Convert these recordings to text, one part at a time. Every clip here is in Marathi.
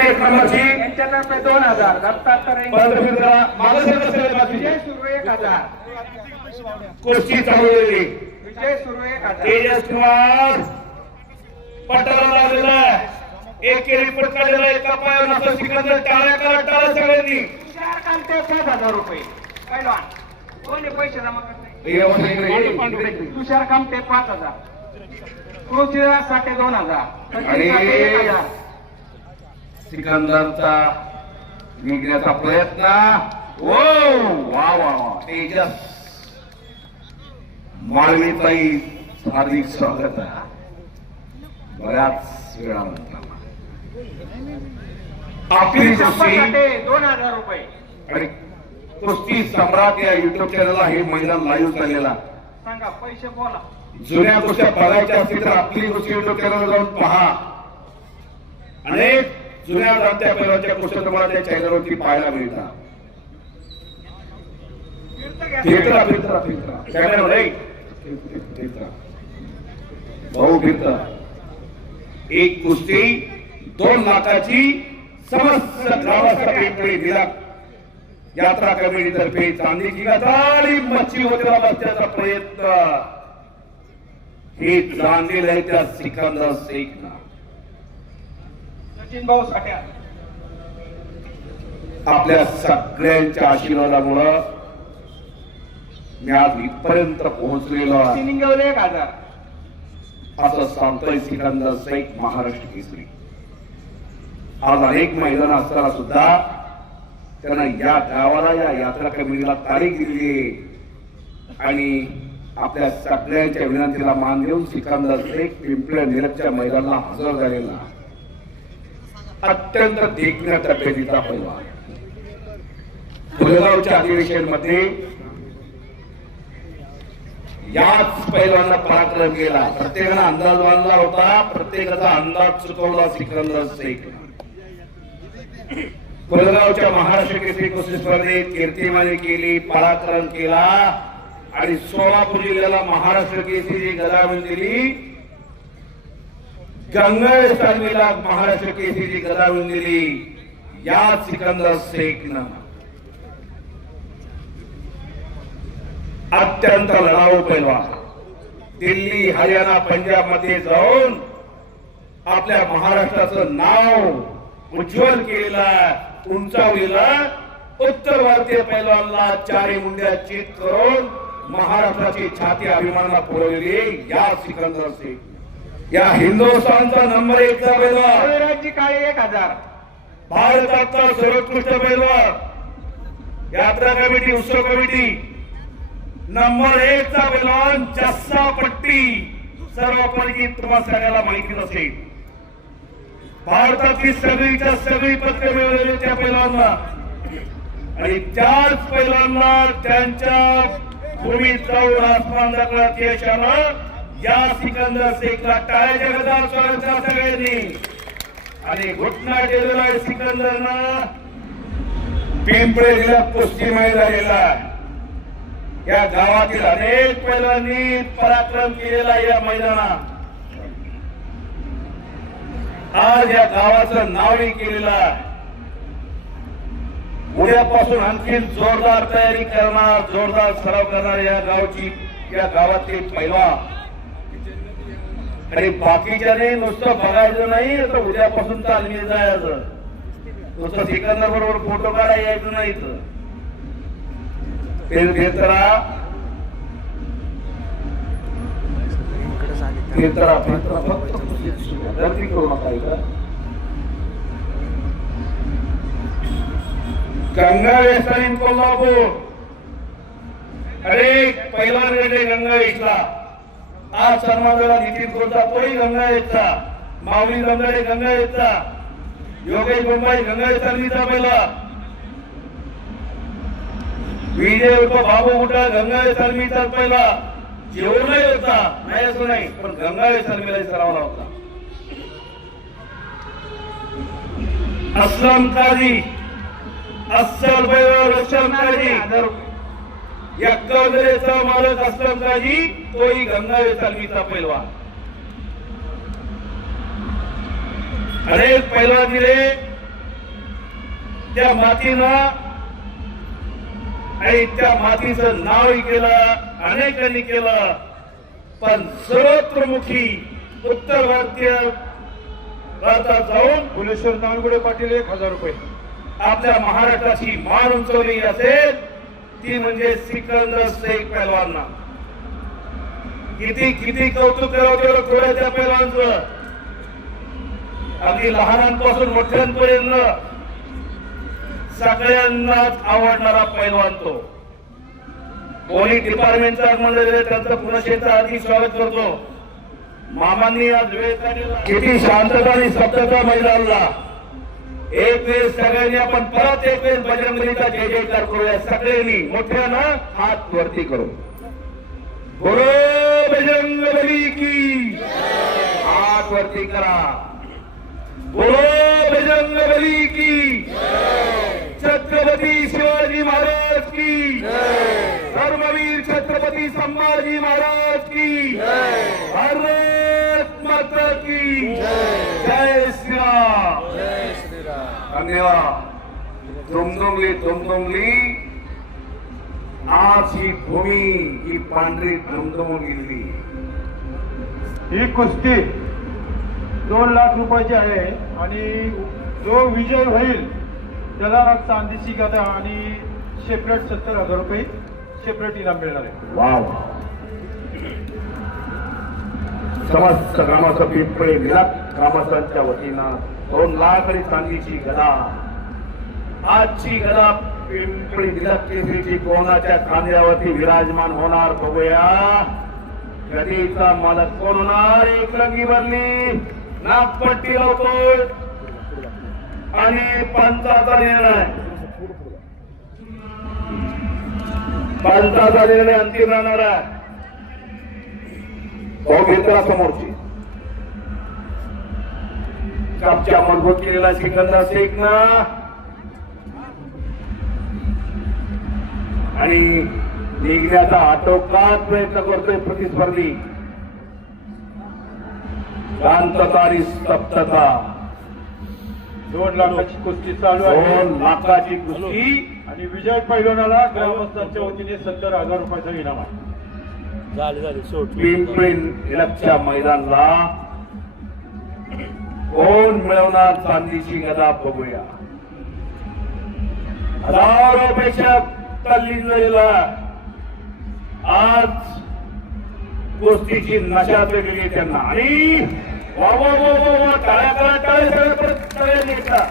एक नंबरची यांच्यातर्फे दोन हजार. दत्तात्रय परंतु मित्रांनो, मागं सगळं सगळं बाजूचे. विजय सुरू एक हजार. कुस्ती चालवलेली विजय सुरू एक हजार. तेजस कुमार पटाला लावलेला आहे. एक केळी पट काढलेला आहे. कपाय नसतं सिकंदर टाळ्या करा टाळ्या सगळ्यांनी. चार कांते पाच हजार रुपये. पैलवान कोणी पैसे जमा करते. तुषार कामते पाच हजार. पृथ्वीराज साठे दोन हजार. आणि- सचिन साठे एक हजार सिकंदरचा निघण्याचा प्रयत्न. ओ वा वा वा. तेजस. माळवीताई हार्दिक स्वागत आहे. बऱ्याच वेळानंतर. आपली दोन हजार रुपये. आणि कुस्ती सम्राट या युट्यूब चॅनलला हे मैदान लाईव्ह झालेला सांगा पैसे बोला. जुन्या कुस्त्या बघायच्या असतील तर आपली कुस्ती युट्यूब चॅनल जाऊन पहा. अनेक जुन्या जाणत्या पैलवानच्या कुस्त्या तुम्हाला त्या चॅनलवरती पाहायला मिळतात. फिरतं फिरतरा फिरतरा फिरतरा कॅमेरामध्ये फिरतरा भाऊ फिरता एक कुस्ती दोन लाखाची समस्त गावाचा दिला. यात्रा कमिटीतर्फे चांदीची गजाली मच्छी होतेला बसण्याचा प्रयत्न. हे चांदेल आहे त्या सिकंदर शेखना. सचिन भाऊ साठे आपल्या सगळ्यांच्या आशीर्वादामुळं मी आज इथपर्यंत पोहोचलेलो आहे. निंगवले एक हजार असं सांगतोय सिकंदर शेख महाराष्ट्र केसरी. आज अनेक मैदान असताना सुद्धा त्यांना या गावाला या यात्रा कमिटीला तारीख दिली आणि आपल्या सगळ्यांच्या विनंतीला मान देऊन सिकंदर शेख पिंपळ्या निरच्या मैदानाला हजर झालेला अत्यंत देखण्या तब्येतीचा परिवार फुलगावच्या अधिवेशनमध्ये याच पहिल्यांदा पराक्रम केला प्रत्येकाला अंदाज बांधला होता प्रत्येकाचा अंदाज चुकवला सिकंदर शेख. महाराष्ट्र केसरी कुस्ती स्पर्धेत कीर्तिमानी केली पराक्रम केला आणि सोलापूर जिल्ह्याला महाराष्ट्र केसरी गदावून दिली. गंगा तालमीला महाराष्ट्र केसरीची गदावून दिली. या सिकंदर शेखनं. अत्यंत लढाऊ पैलवा दिल्ली हरियाणा पंजाबमध्ये जाऊन आपल्या महाराष्ट्राचं नाव उज्ज्वल केलेलं उंचावलेलं उत्तर भारतीय पैलवानला चारी मुंड्या चित करून महाराष्ट्राची छाती अभिमानाला पुरवलेली या सिकंदर शेख. या हिंदुस्थानचा नंबर एकचा पैलवान बळीराजजी काळे एक हजार. भारताचा सर्वोत्कृष्ट पैलवान यात्रा कमिटी उत्सव कमिटी. नंबर एक चा पैलवान जस्सा पट्टी. सर्वपैकी तुम्हाला सगळ्याला माहिती असेल भारताची सगळीच्या सगळी पदकं मिळवलेली त्या पैलवानला आणि त्याच पैलवानला त्यांच्या भूमीत जाऊन आसमान दाखवण्यात यश आलं. या सिकंदर शेखला टाळ्याच्या गदार स्वागत सगळ्यांनी. आणि घुटना केलेला आहे सिकंदरनं पिंपळे जिल्हा कुस्ती मैदान झालेला या गावातील अनेक पैलवांनी पराक्रम केलेला या मैदानात. आज या गावाचं नावही केलेलं आहे. उद्यापासून आणखी जोरदार तयारी करणार जोरदार सराव करणार या गावची या गावातील पैलवान. आणि बाकीच्याने नुसतं बघायचं नाही तर उद्यापासून तालमी जायचं. नुसतं सिकंदर बरोबर फोटो काढायला यायचं नाही गर्दी करू नका इथं. गंगा वेस्टाईन कोल्हापूर. अरे पहिला रेल्वे गंगा वेशला आज सन्मानाला नितीन कोणता तोही गंगायतचा माऊली गंगाडे गंगायतचा योगेश मुंबई गंगायतचा येता पहिला विजय उर्फ बाबू उठा गंगाळे सरमीचा पहिला जेवणही होता. नाही असं नाही पण गंगाळे सरमीला सरावला होता अस्लम काजी. अस्सल बैल असलम काजी. रुपये यक्कवदरेचा मालक असलम काजी तोही गंगा सलमीचा पैलवान. अनेक पैलवान दिले त्या मातीनं आणि त्या मातीचं नावही केलं अनेकांनी केलं पण सर्वत्रमुखी उत्तर भारतीय भारतात जाऊन फुलेश्वर नानगुडे पाटील एक हजार रुपये. आपल्या महाराष्ट्राची मान उंचवली असेल ती म्हणजे सिकंदर शेख पहलवानना किती किती कौतुक करावं तेवढं त्या पहलवानचं. अगदी लहानांपासून मोठ्यांपर्यंत सगळ्यांनाच आवडणारा पैलवान तो. पोलीस डिपार्टमेंटचा म्हणजे त्यांचं पुनशेचा आधी स्वागत करतो. मामांनी आज वेळ काढलेला किती शांतता आणि सप्तता मैदानला. एक वेळेस सगळ्यांनी आपण परत एक वेळेस बजरंगबलीचा जय जयकार करूया. सगळ्यांनी मोठ्यानं हात वरती करू. बोलो बजरंगबली की. हात वरती करा. बोलो बजरंगबली की. छत्रपती शिवाजी महाराज की. धर्मवीर छत्रपती संभाजी महाराज की. भारत माता की. जय श्रीराम. धन्यवाद. दुमदुमली दुमदुमली आज ही भूमी ही पांढरी दुमदुमून गेली ही कुस्ती दोन लाख रुपयाची आहे आणि जो विजय होईल त्याला चांदीची गदा आणि सेपरेट सत्तर हजार रुपये सेपरेट इनाम मिळणार आहे. वाव. समस्त ग्रामस्थ पिंपळे विराट ग्रामस्थांच्या वतीनं दोन लाख आणि चांदीची गदा. आजची गदा पिंपळी विराट केसरीची कोणाच्या खांद्यावरती विराजमान होणार बघूया. गदीचा मालक कोण होणार? एक रंगी भरली. नागपट्टी लावतोय आणि पंचाचा निर्णय. पंचाचा निर्णय अंतिम राहणार आहे. समोरची. कापच्या मजबूत केलेला सिकंदर शेख ना. आणि निघण्याचा आटोकात प्रयत्न करतोय प्रतिस्पर्धी. आणि स्तब्धता दोन लाखाची कुस्ती चालू आहे. दोन लाखाची कुस्ती. आणि विजय पैलवानाला ग्रामस्थांच्या वतीने सत्तर हजार रुपयाचं इनाम आहे. झाले झाले सोड. मैदानला. कोण मिळवणार चांदीची गदा बघूया. हजारो पेक्षा झालेला आज गोष्टीची नशा वेगळी त्यांना. आणि वा वा वा वा टाळ्या टाळ्या टाळ्या टाळ्या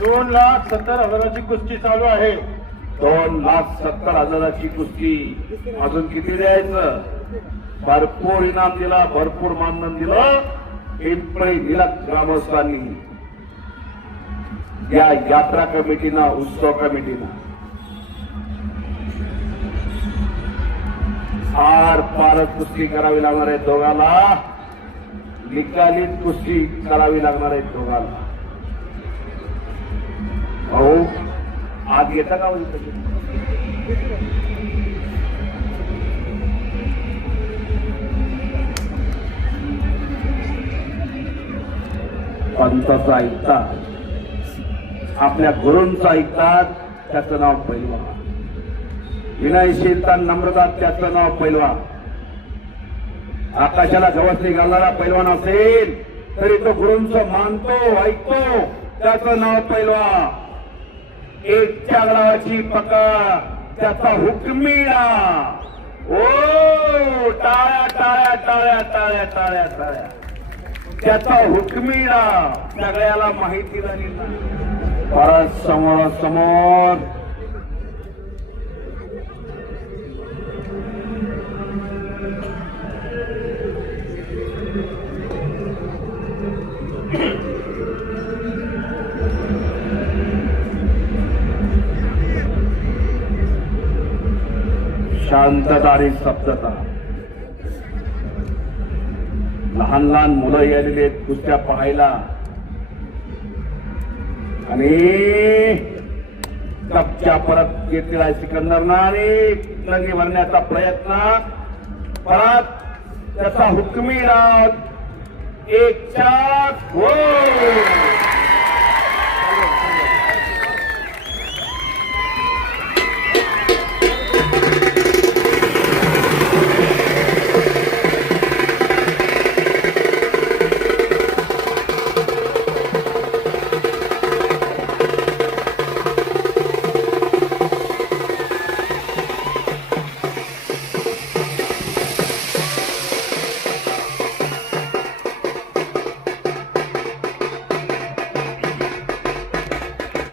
दोन लाख सत्तर हजाराची कुस्ती चालू आहे. दोन लाख सत्तर हजाराची कुस्ती. अजून किती द्यायचं? भरपूर इनाम दिला भरपूर मानधन दिलं. पिंपळी निलक ग्रामस्थांनी. या यात्रा कमिटीनं उत्सव कमिटीनं. फार फारच कुस्ती करावी लागणार आहे दोघाला. निकालीत कुस्ती करावी लागणार आहे दोघाला. आज आत घेता का हो ऐकतात आपल्या गुरूंचं ऐकतात त्याचं नाव पैलवा विनयशीलता नम्रता त्याचं नाव पैलवा आकाशाला गवसणी घालणारा पैलवान असेल तरी तो गुरूंचं मानतो ऐकतो त्याचं नाव पैलवा एक गावाची पका त्याचा हुकमीडा ओ टाळ्या टाळ्या टाळ्या टाळ्या टाळ्या टाळ्या. त्याचा हुकमीडा सगळ्याला माहिती झाली परत समोर समोर शांतता आणि लहान लहान मुलं यायलेली आहेत कुस्त्या पाहायला. आणि कपच्या परत घेतलेला सिकंदरना आणि लंगी भरण्याचा प्रयत्न. परत त्याचा हुकमी राग एक चार हो